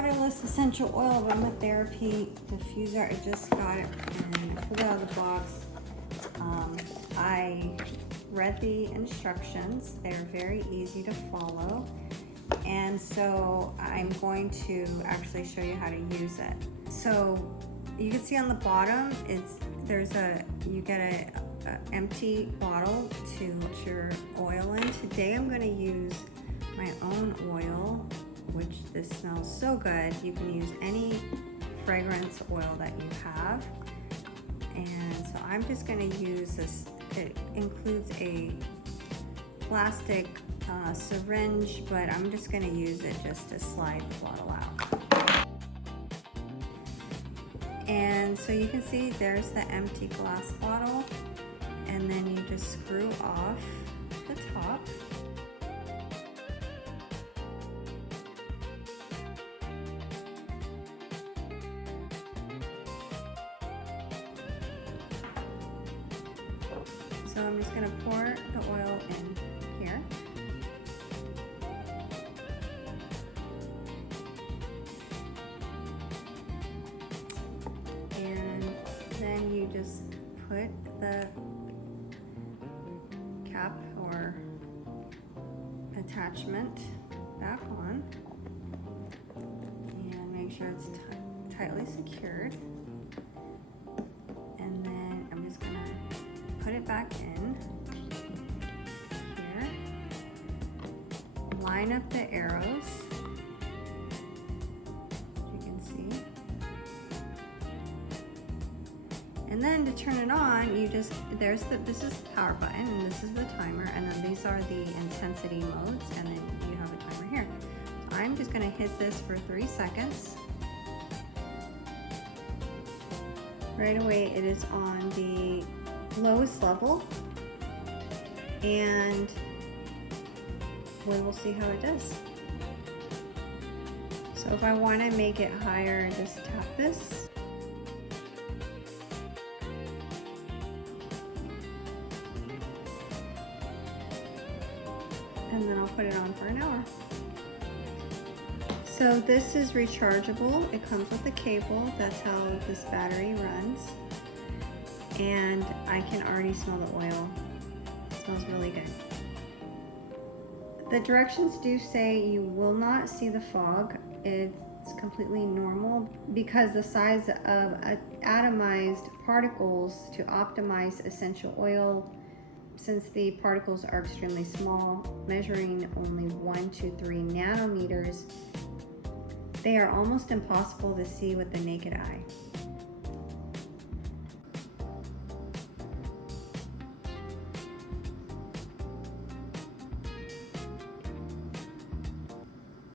Waterless Essential Oil Aromatherapy Diffuser. I just got it and I pulled it out of the box. I read the instructions. They're very easy to follow. And so I'm going to actually show you how to use it. So you can see on the bottom, you get a empty bottle to put your oil in. Today I'm going to use my own oil, which this smells so good. You can use any fragrance oil that you have. And so I'm just going to use this. It includes a plastic syringe, but I'm just going to use it just to slide the bottle out. And so you can see there's the empty glass bottle, and then you just screw off the top. So I'm just going to pour the oil in here. And then you just put the cap or attachment back on and make sure it's tightly secured. And then I'm just going to put it back in here, line up the arrows, as you can see, and then to turn it on, you just, this is the power button, and this is the timer, and then these are the intensity modes, and then you have a timer here. So I'm just going to hit this for 3 seconds. Right away it is on the lowest level, and we will see how it does. So if I want to make it higher, I just tap this. And then I'll put it on for an hour. So this is rechargeable. It comes with a cable. That's how this battery runs. And I can already smell the oil. It smells really good. The directions do say you will not see the fog. It's completely normal because the size of atomized particles to optimize essential oil, since the particles are extremely small, measuring only 1 to 3 nanometers, they are almost impossible to see with the naked eye.